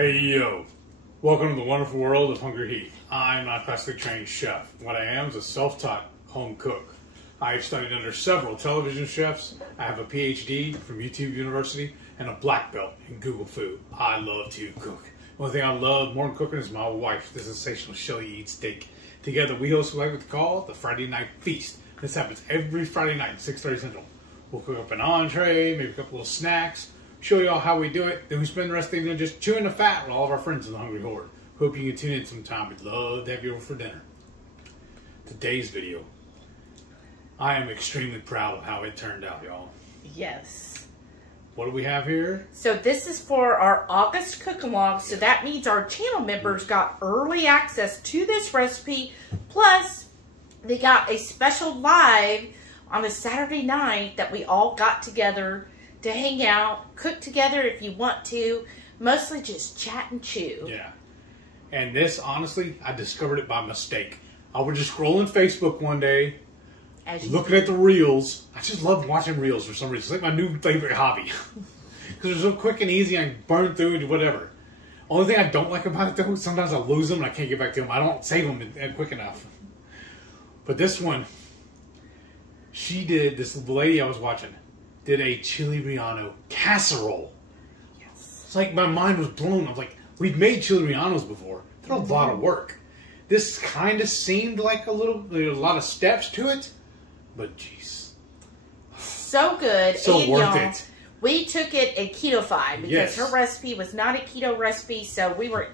Hey yo, welcome to the wonderful world of HungryHeath. I'm not a classically trained chef. What I am is a self-taught home cook. I've studied under several television chefs. I have a PhD from YouTube University and a black belt in Google Food. I love to cook. One thing I love more than cooking is my wife, the sensational Chile eat steak. Together we host what we like to call the Friday Night Feast. This happens every Friday night, 6:30 Central. We'll cook up an entree, maybe a couple little snacks, show you all how we do it. Then we spend the rest of the evening just chewing the fat with all of our friends in the Hungry Horde. Hope you can tune in sometime. We'd love to have you over for dinner. Today's video, I am extremely proud of how it turned out, y'all. Yes. What do we have here? So this is for our August cook-along. So that means our channel members got early access to this recipe. Plus, they got a special live on a Saturday night that we all got together to hang out, cook together if you want to. Mostly just chat and chew. Yeah. And this, honestly, I discovered it by mistake. I was just scrolling Facebook one day, looking at the reels. I just love watching reels for some reason. It's like my new favorite hobby. Because they're so quick and easy, I can burn through and whatever. Only thing I don't like about it, though, is sometimes I lose them and I can't get back to them. I don't save them quick enough. But this one, this lady I was watching, did a Chile Rellenos casserole. Yes. It's like my mind was blown. I was like, we've made Chile Rellenos before. They're a lot of work. This kind of seemed like a lot of steps to it, but jeez. So good. So and worth it. We took it a keto-fied because her recipe was not a keto recipe, so we were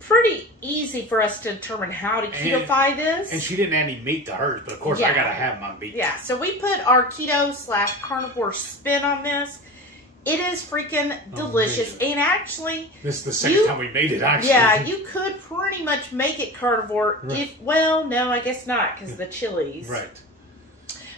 pretty easy for us to determine how to keto-fy this. And she didn't add any meat to hers, but of course I gotta have my meat. Yeah, so we put our keto/carnivore spin on this. It is freaking delicious. And actually, this is the second time we made it, actually. Yeah, you could pretty much make it carnivore if, well, no, I guess not, because the chilies. Right.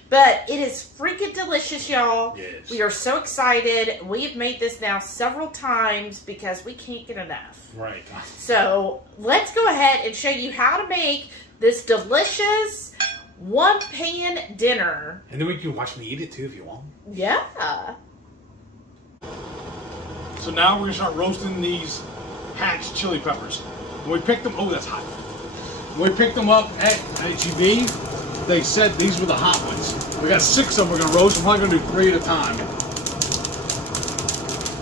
But it is freaking delicious, y'all. Yes. We are so excited. We have made this now several times because we can't get enough. Right. So let's go ahead and show you how to make this delicious one-pan dinner. And then we can watch me eat it too if you want. Yeah. So now we're going to start roasting these Hatch chili peppers. When we picked them, oh, that's hot. When we picked them up at HEB, they said these were the hot ones. We got 6 of them we're going to roast. I'm probably going to do 3 at a time.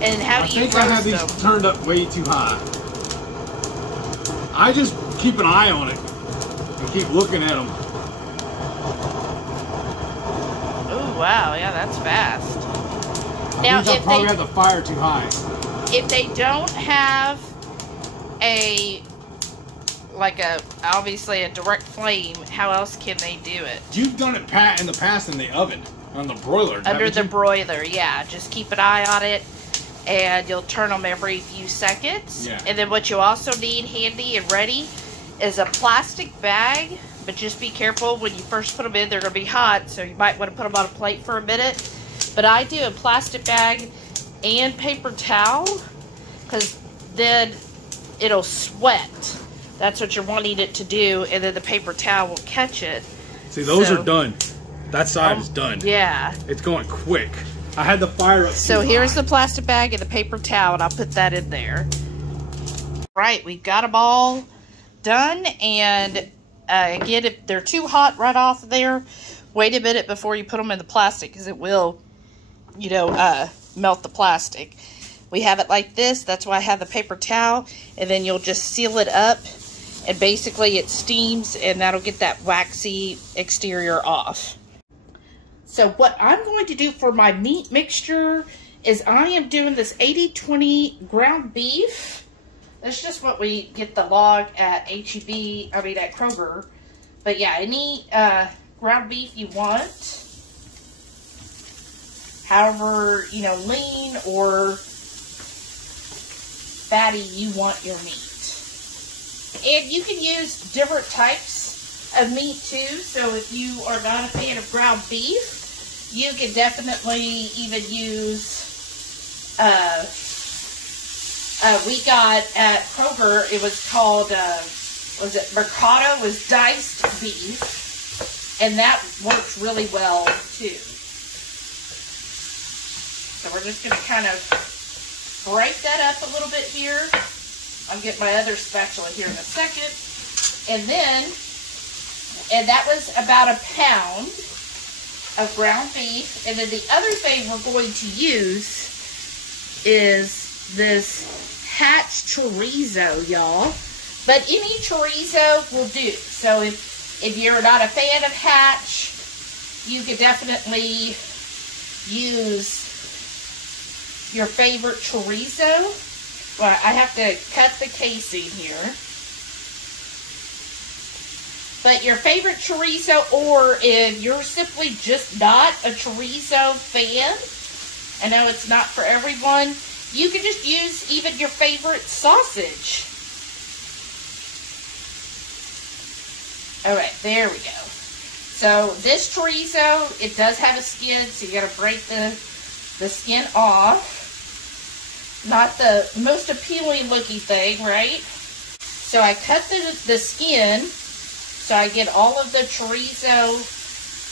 And how do you roast them? I think I had these turned up way too high. I just keep an eye on it and keep looking at them. Oh, wow. Yeah, that's fast. Now, I probably had the fire too high. If they don't have obviously a direct flame, how else can they do it? You've done it in the past in the oven, on the broiler. Under the broiler, yeah. Just keep an eye on it, and you'll turn them every few seconds. Yeah. And then what you also need handy and ready is a plastic bag, but just be careful when you first put them in. They're going to be hot, so you might want to put them on a plate for a minute. But I do a plastic bag and paper towel, because then it'll sweat. That's what you're wanting it to do, and then the paper towel will catch it. See, those are done. That side is done. Yeah. It's going quick. I had the fire up. So here's the plastic bag and the paper towel, and I'll put that in there. Right, we've got them all done, and again, if they're too hot right off of there, wait a minute before you put them in the plastic, because it will, you know, melt the plastic. We have it like this. That's why I have the paper towel, and then you'll just seal it up, and basically it steams, and that'll get that waxy exterior off. So what I'm going to do for my meat mixture is I am doing this 80-20 ground beef. That's just what we get the log at HEB, I mean at Kroger. But yeah, any ground beef you want. However, you know, lean or fatty you want your meat. And you can use different types of meat too. So if you are not a fan of ground beef, you can definitely even use, we got at Kroger, it was called, was it Mercado, was diced beef. And that works really well too. So we're just going to kind of break that up a little bit here. I'll get my other spatula here in a second. And that was about a pound of ground beef. And then the other thing we're going to use is this Hatch chorizo, y'all. But any chorizo will do. So if you're not a fan of Hatch, you could definitely use your favorite chorizo. Well, I have to cut the casing here. But your favorite chorizo, or if you're simply just not a chorizo fan, I know it's not for everyone, you can just use even your favorite sausage. Alright, there we go. So this chorizo, it does have a skin, so you gotta break the skin off. Not the most appealing looking thing, right? So I cut the skin, so I get all of the chorizo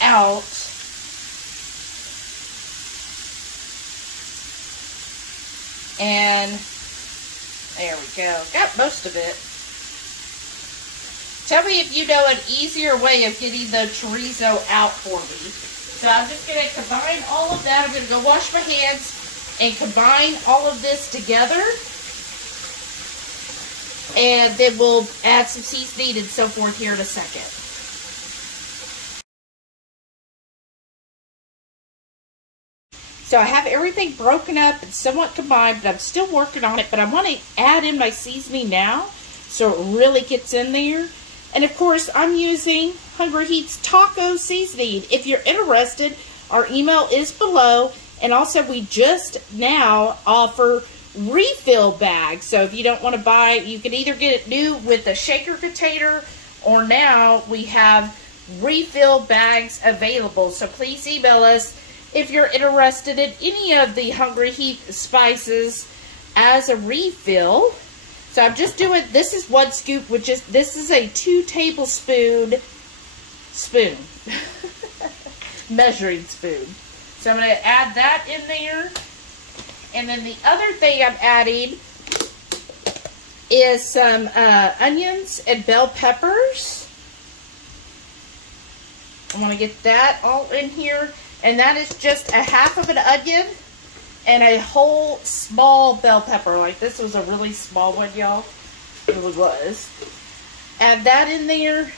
out. And there we go. Got most of it. Tell me if you know an easier way of getting the chorizo out for me. So I'm just going to combine all of that. I'm going to go wash my hands and combine all of this together. And then we'll add some seasoning and so forth here in a second. So I have everything broken up and somewhat combined, but I'm still working on it. But I want to add in my seasoning now so it really gets in there. And of course, I'm using HungryHeath's taco seasoning. If you're interested, our email is below. And also, we just now offer refill bags. So if you don't want to buy, you can either get it new with a shaker container, or now we have refill bags available. So please email us if you're interested in any of the HungryHeath spices as a refill. So I'm just doing, this is 1 scoop, which is, this is a 2 tablespoon measuring spoon. So I'm going to add that in there. And then the other thing I'm adding is some onions and bell peppers. I want to get that all in here. And that is just a half of an onion and a whole small bell pepper. Like, this was a really small one, y'all. It really was. Add that in there.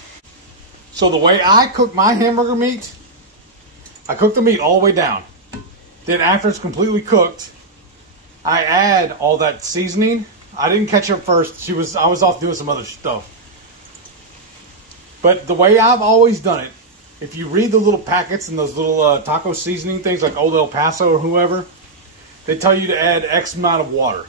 So the way I cook my hamburger meat, I cook the meat all the way down. Then after it's completely cooked, I add all that seasoning. I didn't catch her first. I was off doing some other stuff. But the way I've always done it, if you read the little packets and those little taco seasoning things like Old El Paso or whoever, they tell you to add X amount of water.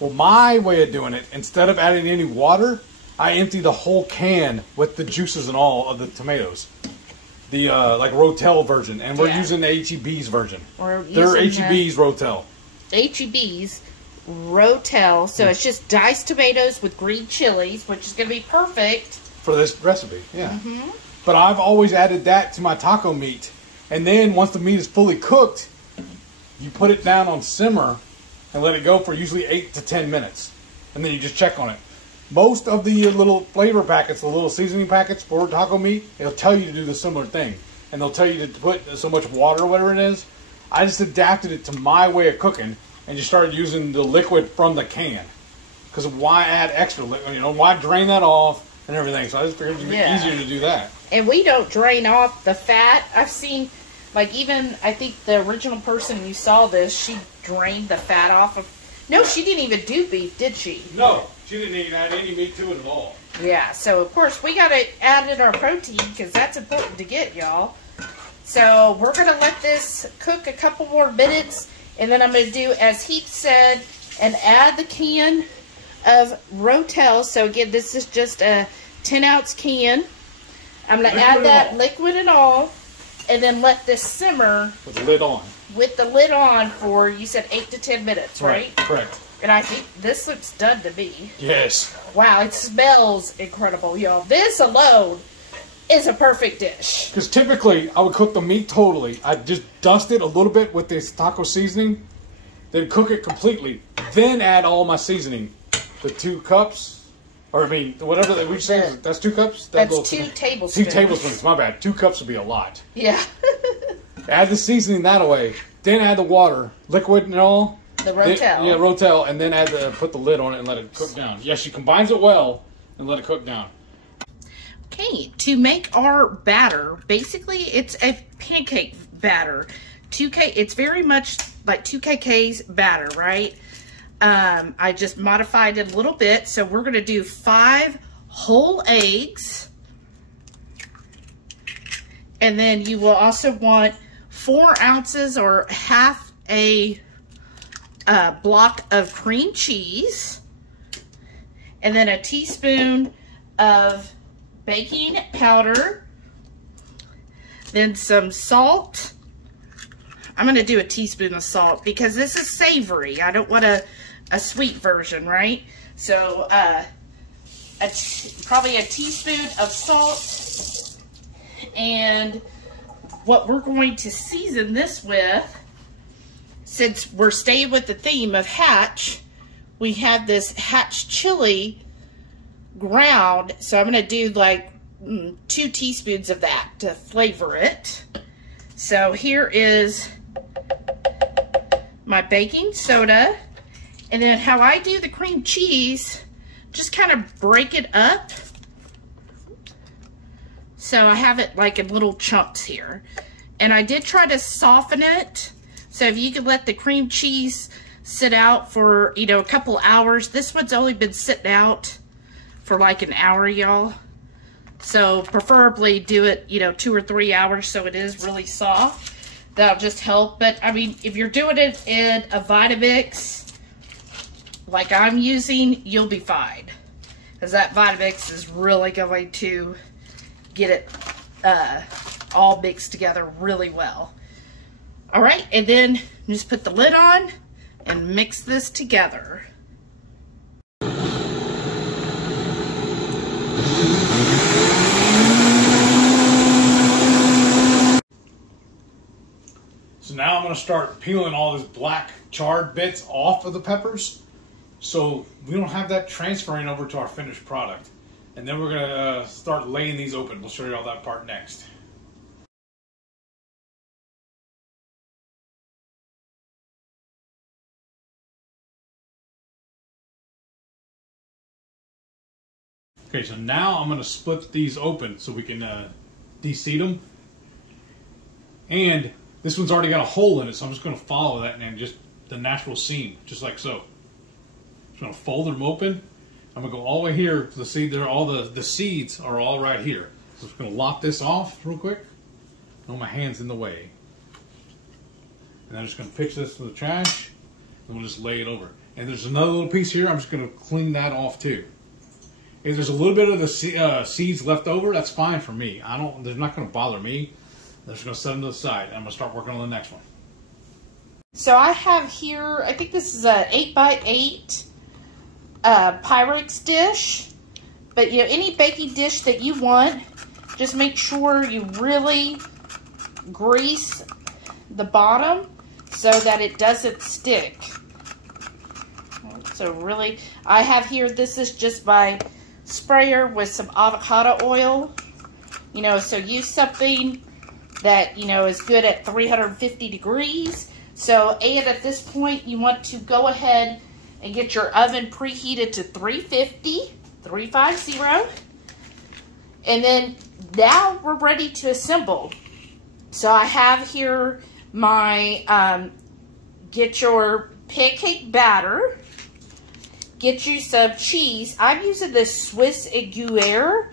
Well, my way of doing it, instead of adding any water, I empty the whole can with the juices and all of the tomatoes. The like Rotel version, and we're using the HEB's version. They're HEB's Rotel. HEB's Rotel. So it's just diced tomatoes with green chilies, which is going to be perfect for this recipe. Yeah. But I've always added that to my taco meat, and then once the meat is fully cooked, you put it down on simmer and let it go for usually 8 to 10 minutes, and then you just check on it. Most of the little flavor packets, the little seasoning packets for taco meat, they'll tell you to do the similar thing. And they'll tell you to put so much water or whatever it is. I just adapted it to my way of cooking and just started using the liquid from the can. Because why add extra liquid? You know, why drain that off and everything? So I just figured it would be easier to do that. And we don't drain off the fat. I've seen, like, even, I think the original person who saw this, she drained the fat off of. No, she didn't even do beef, did she? No. She didn't even add any meat to it at all. Yeah, so of course we got to add in our protein because that's important to get, y'all. So we're going to let this cook a couple more minutes, and then I'm going to do, as Heath said, and add the can of Rotel. So again, this is just a 10-ounce can. I'm going to add that liquid and all, and then let this simmer. With the lid on. With the lid on for, you said 8 to 10 minutes, right? Correct. And I think this looks done to me. Yes. Wow, it smells incredible, y'all. This alone is a perfect dish. Because typically, I would cook the meat totally. I'd just dust it a little bit with this taco seasoning, then cook it completely, then add all my seasoning. The 2 cups, or I mean, whatever we say, that's 2 cups? That's 2 tablespoons. 2 tablespoons, my bad. 2 cups would be a lot. Yeah. Add the seasoning that away, then add the water, liquid and all. The Rotel. Yeah, Rotel, and then put the lid on it and let it cook down. Yeah, she combines it well and let it cook down. Okay, to make our batter, basically it's a pancake batter. It's very much like 2KK's batter, right? I just modified it a little bit. So we're going to do 5 whole eggs. And then you will also want 4 ounces or half a block of cream cheese. And then a teaspoon of baking powder. Then some salt. I'm going to do a teaspoon of salt because this is savory. I don't want a sweet version, right? So probably a teaspoon of salt. And what we're going to season this with, since we're staying with the theme of Hatch, we have this Hatch Chile ground. So I'm going to do like 2 teaspoons of that to flavor it. So here is my baking soda, and then how I do the cream cheese, just kind of break it up. So I have it like in little chunks here. And I did try to soften it. So if you could let the cream cheese sit out for, you know, a couple hours. This one's only been sitting out for like an hour, y'all. So preferably do it, you know, 2 or 3 hours so it is really soft. That'll just help. But I mean, if you're doing it in a Vitamix like I'm using, you'll be fine. Because that Vitamix is really going to get it all mixed together really well. All right, and then just put the lid on and mix this together. So now I'm going to start peeling all these black charred bits off of the peppers so we don't have that transferring over to our finished product. And then we're going to start laying these open. We'll show you all that part next. Okay, so now I'm going to split these open so we can de-seed them. And this one's already got a hole in it, so I'm just going to follow that and just the natural seam, just like so. Just going to fold them open. I'm going to go all the way here to the seed. There, all the seeds are all right here. So I'm just going to lock this off real quick. No, my hand's in the way. And I'm just going to pitch this to the trash, and we'll just lay it over. And there's another little piece here. I'm just going to clean that off too. If there's a little bit of the seeds left over, that's fine for me. They're not going to bother me. I'm just going to set them to the side. I'm going to start working on the next one. So I have here, I think this is a 8x8 Pyrex dish. But you know, any baking dish that you want, just make sure you really grease the bottom so that it doesn't stick. So really, I have here, this is just my sprayer with some avocado oil. You know, so use something that, you know, is good at 350 degrees. So, and at this point, you want to go ahead and get your oven preheated to 350. And then now we're ready to assemble. So I have here my, get your pancake batter. Get you some cheese. I'm using this Swiss Gruyere.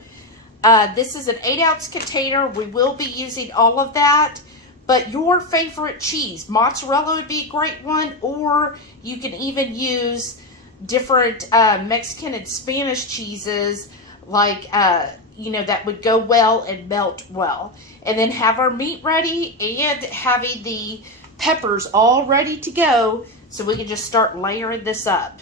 This is an 8-ounce container. We will be using all of that. But your favorite cheese. Mozzarella would be a great one. Or you can even use different Mexican and Spanish cheeses. Like, you know, that would go well and melt well. And then have our meat ready. And having the peppers all ready to go. So we can just start layering this up.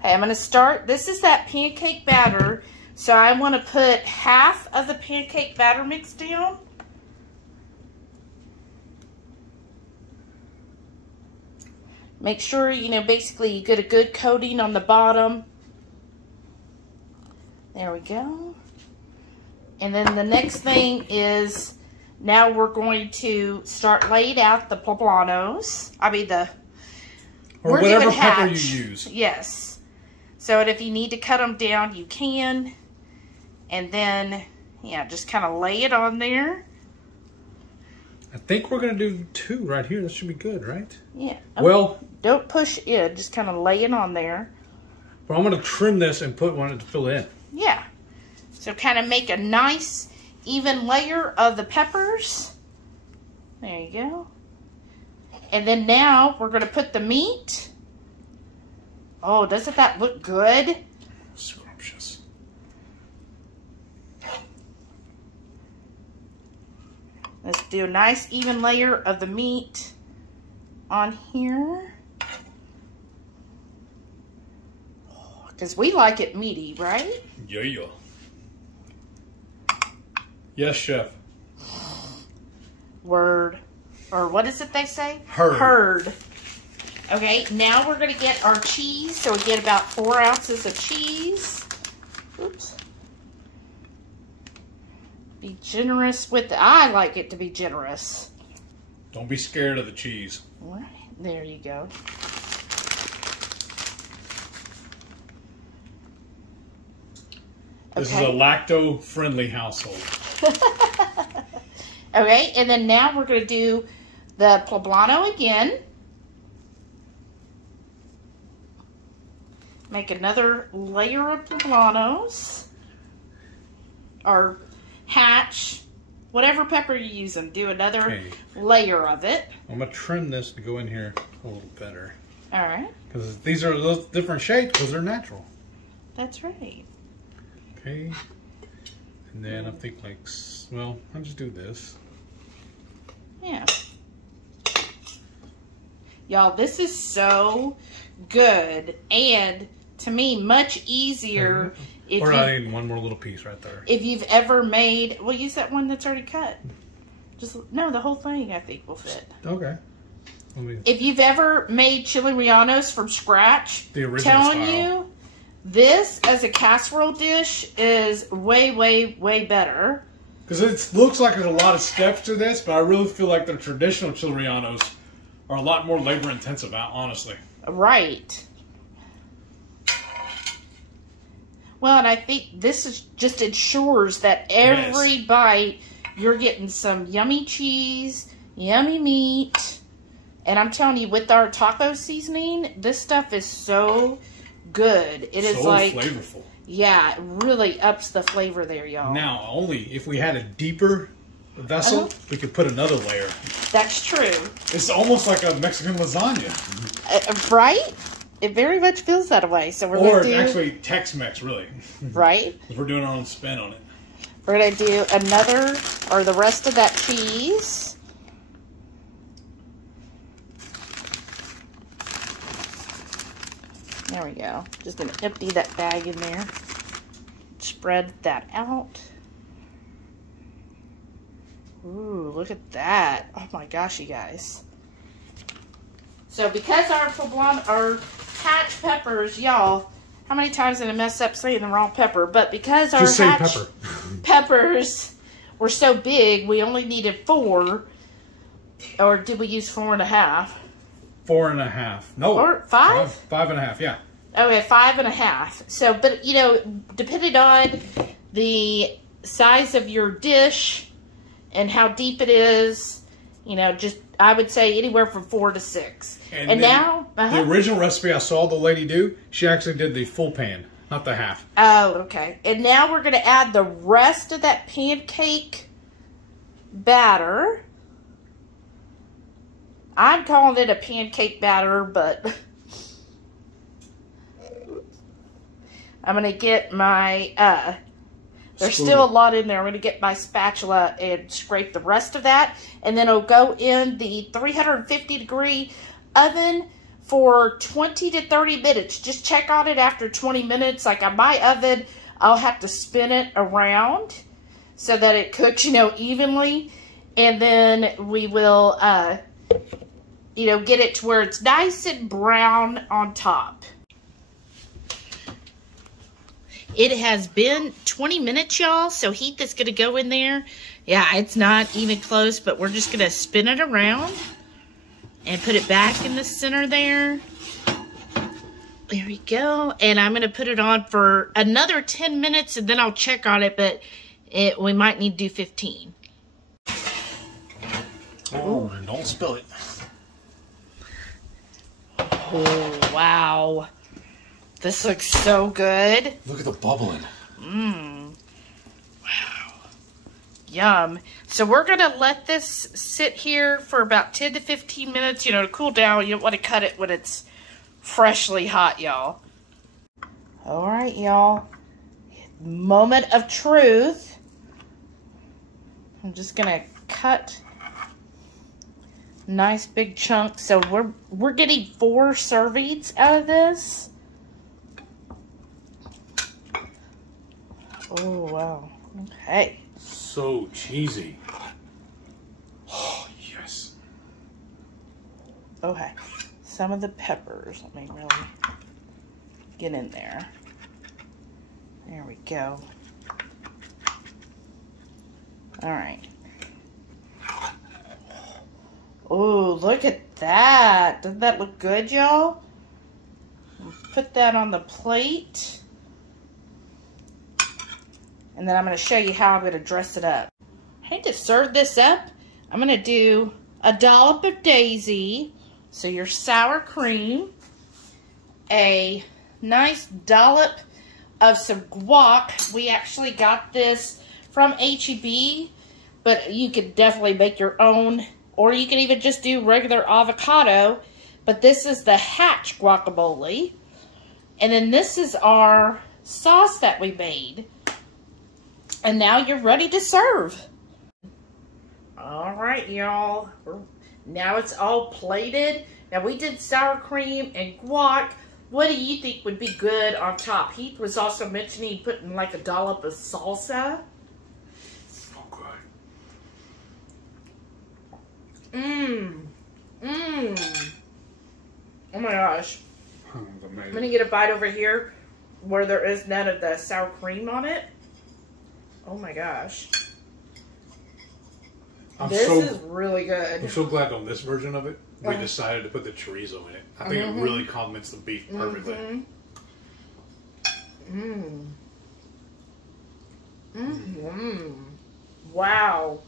Okay, I'm going to start. This is that pancake batter. So I want to put half of the pancake batter mix down. Make sure, you know, basically you get a good coating on the bottom. There we go. And then the next thing is, now we're going to start laying out the poblanos. I mean or whatever pepper you use. Yes. So if you need to cut them down, you can. And then, yeah, just kind of lay it on there. I think we're going to do 2 right here. That should be good, right? Yeah. Okay. Well, don't push it. Just kind of lay it on there. But I'm going to trim this and put one to fill in. Yeah. So kind of make a nice even layer of the peppers. There you go. And then now we're going to put the meat. Oh, doesn't that look good? Scrumptious. Let's do a nice even layer of the meat on here. Because we like it meaty, right? Yeah. Yes, chef. Word. Or what is it they say? Heard. Heard. Okay, now we're going to get our cheese. So we get about 4 ounces of cheese. Oops. Be generous with it. I like it to be generous. Don't be scared of the cheese. All right, there you go. This is a lacto-friendly household. Okay, and then now we're going to do the poblano again. Make another layer of poblanos. Or Hatch, whatever pepper you're using, do another layer of it. I'm going to trim this to go in here a little better. All right. Because these are those different shapes because they're natural. That's right. Okay. And then I think like, well, I'll just do this. Yeah. Y'all, this is so good. And to me, much easier. Or I need one more little piece right there. If you've ever made, we'll use that one that's already cut. No, the whole thing I think will fit. Okay. If you've ever made Chile Rellenos from scratch, the original telling style. you, this as a casserole dish is way, way, way better. Because it looks like there's a lot of steps to this, but I really feel like the traditional Chile Rellenos are a lot more labor intensive, honestly. Right. Well, and I think this is just ensures that every bite you're getting some yummy cheese, yummy meat. And I'm telling you, with our taco seasoning, this stuff is so good. It is like flavorful. Yeah, it really ups the flavor there, y'all. Now, only if we had a deeper vessel, we could put another layer. That's true. It's almost like a Mexican lasagna. Right? It very much feels that way. So we're going to do... actually Tex-Mex, really. Right? We're doing our own spin on it. We're going to do another, or the rest of that cheese. There we go. Just going to empty that bag in there. Spread that out. Ooh, look at that. Oh my gosh, you guys. So because our Hatch peppers, y'all, how many times did I mess up saying the wrong pepper? But because our Hatch peppers were so big, we only needed 4. Or did we use 4.5? 4.5. No. Or 5? 5.5, yeah. Okay, 5.5. So, but, you know, depending on the size of your dish and how deep it is, you know, just, I would say anywhere from 4 to 6. And now... The original recipe I saw the lady do, she actually did the full pan, not the half. Oh, okay. And now we're going to add the rest of that pancake batter. I'm calling it a pancake batter, but I'm going to get my, there's still a lot in there. I'm going to get my spatula and scrape the rest of that. And then it'll go in the 350-degree oven for 20 to 30 minutes. Just check on it after 20 minutes. Like on my oven, I'll have to spin it around so that it cooks, you know, evenly. And then we will, you know, get it to where it's nice and brown on top. It has been 20 minutes, y'all, so Heath is going to go in there. Yeah, it's not even close, but we're just going to spin it around and put it back in the center there. There we go. And I'm going to put it on for another 10 minutes, and then I'll check on it, but we might need to do 15. Oh, don't spill it. Oh, wow. This looks so good. Look at the bubbling. Mmm. Wow. Yum. So we're going to let this sit here for about 10 to 15 minutes, you know, to cool down. You don't want to cut it when it's freshly hot, y'all. All right, y'all. Moment of truth. I'm just going to cut nice big chunks. So we're getting 4 servings out of this. Oh, wow. Okay. So cheesy. Oh, yes. Okay. Some of the peppers. Let me really get in there. There we go. All right. Oh, look at that. Doesn't that look good, y'all? Put that on the plate. And then I'm going to show you how I'm going to dress it up. Hey, to serve this up, I'm going to do a dollop of daisy. So your sour cream. A nice dollop of some guac. We actually got this from H-E-B, but you could definitely make your own. Or you can even just do regular avocado. But this is the Hatch guacamole. And then this is our sauce that we made. And now you're ready to serve. All right, y'all. Now it's all plated. Now we did sour cream and guac. What do you think would be good on top? Heath was also mentioning putting like a dollop of salsa. So good. Mmm. Mmm. Oh my gosh. That's amazing. I'm gonna get a bite over here where there is none of the sour cream on it. Oh my gosh. This is really good. I'm so glad on this version of it, we decided to put the chorizo in it. I think it really complements the beef perfectly. Wow.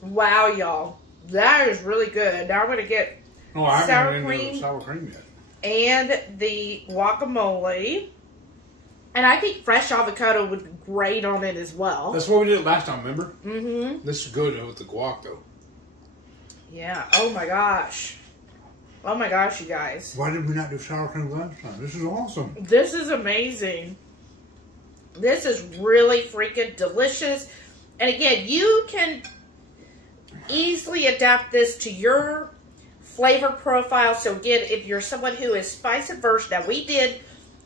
Wow, y'all. That is really good. Now I'm going to get sour cream and the guacamole. And I think fresh avocado would be great on it as well. That's what we did last time, remember? Mm-hmm. This is good with the guac, though. Yeah. Oh, my gosh. Oh, my gosh, you guys. Why did we not do sour cream last time? This is awesome. This is amazing. This is really freaking delicious. And again, you can easily adapt this to your flavor profile. So again, if you're someone who is spice averse, now we did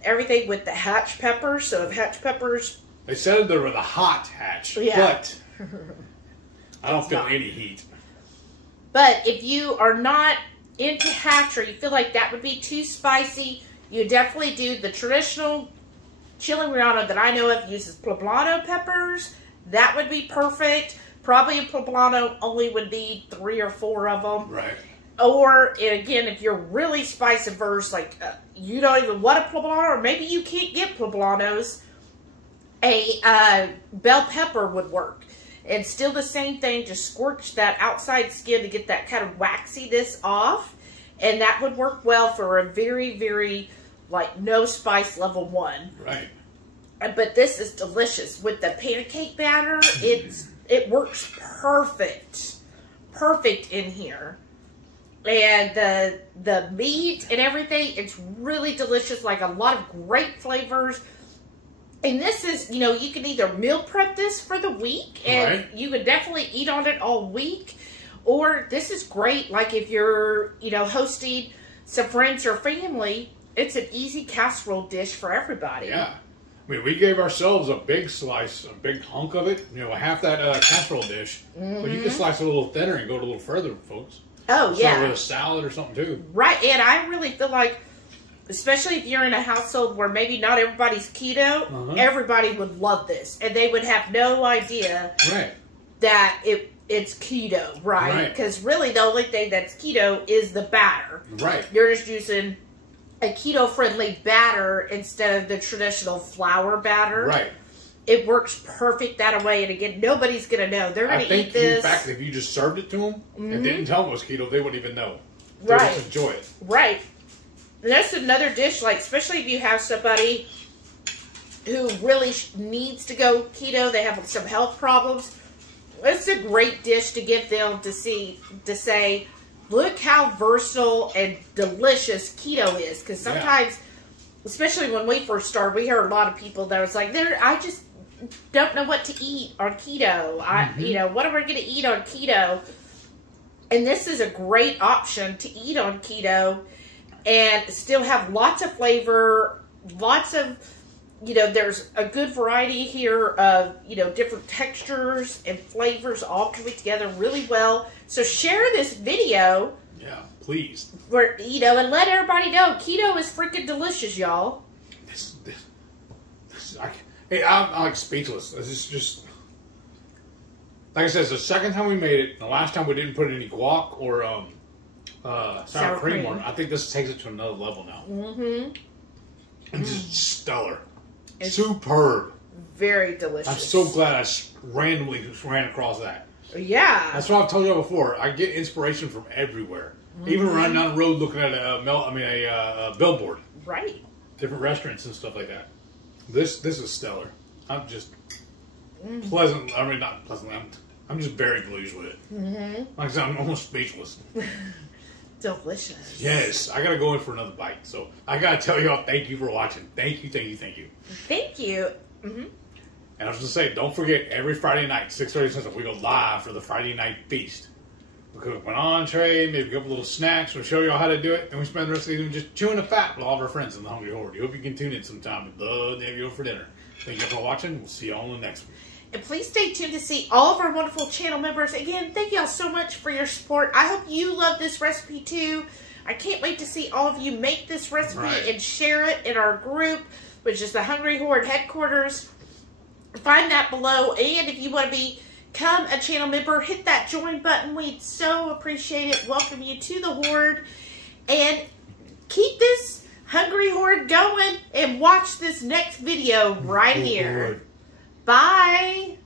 everything with the Hatch peppers. So if Hatch peppers... They said they were the hot Hatch, but I don't feel any heat. But if you are not into Hatch or you feel like that would be too spicy, you definitely do the traditional Chile Rellenos that I know of uses poblano peppers. That would be perfect. Probably a poblano only would need 3 or 4 of them. Right. Or, again, if you're really spice averse, like you don't even want a poblano, or maybe you can't get poblanos, a bell pepper would work. And still the same thing, just scorch that outside skin to get that kind of waxiness off. And that would work well for a very, very, like, no spice level 1. Right. But this is delicious. With the pancake batter, it works perfect. Perfect in here. And the meat and everything, it's really delicious. Like a lot of great flavors. And this is, you know, you can either meal prep this for the week. And you could definitely eat on it all week. Or this is great, like if you're, you know, hosting some friends or family. It's an easy casserole dish for everybody. Yeah. I mean, we gave ourselves a big slice, a big hunk of it. You know, half that casserole dish. But you can slice it a little thinner and go a little further, folks. Oh, yeah. With a salad or something, too. Right, and I really feel like, especially if you're in a household where maybe not everybody's keto, everybody would love this. And they would have no idea that it's keto, right? Because really the only thing that's keto is the batter. Right. You're just using a keto-friendly batter instead of the traditional flour batter. Right. It works perfect that way, and again, nobody's going to know. They're going to eat this. In fact, if you just served it to them and didn't tell them it was keto, they wouldn't even know. They Right. just enjoy it. Right. And that's another dish, like, especially if you have somebody who really needs to go keto, they have some health problems. It's a great dish to give them to say, look how versatile and delicious keto is. Because sometimes, especially when we first started, we heard a lot of people that was like, I just don't know what to eat on keto. You know, what am I going to eat on keto? And this is a great option to eat on keto and still have lots of flavor, lots of, you know, there's a good variety here of, you know, different textures and flavors all coming together really well. So share this video. Yeah, please. Where, you know, and let everybody know keto is freaking delicious, y'all. I'm like speechless. This is just, like I said, it's the second time we made it. The last time we didn't put any guac or sour cream on it. I think this takes it to another level now. It's just stellar. It's superb. Very delicious. I'm so glad I randomly ran across that. Yeah. That's what I've told you before. I get inspiration from everywhere. Even running down the road looking at a billboard. Right. Different restaurants and stuff like that. This is stellar. I'm just pleasant. I mean, not pleasant. I'm just very pleased with it. Like I said, I'm almost speechless. Delicious. Yes, I gotta go in for another bite. So I gotta tell y'all, thank you for watching. Thank you, thank you, thank you. Thank you. And I was gonna say, don't forget every Friday night, 6:30 Central, we go live for the Friday night feast. We cook an entree, maybe a couple little snacks. We'll show y'all how to do it, and we spend the rest of the evening just chewing the fat with all of our friends in the Hungry Horde. We hope you can tune in sometime. We'd love to have you over for dinner. Thank you for watching. We'll see y'all in the next one. And please stay tuned to see all of our wonderful channel members. Again, thank y'all so much for your support. I hope you love this recipe too. I can't wait to see all of you make this recipe and share it in our group, which is the Hungry Horde headquarters. Find that below. And if you want to become a channel member, hit that join button. We'd so appreciate it. Welcome you to the Horde. And keep this Hungry Horde going and watch this next video right here. Bye.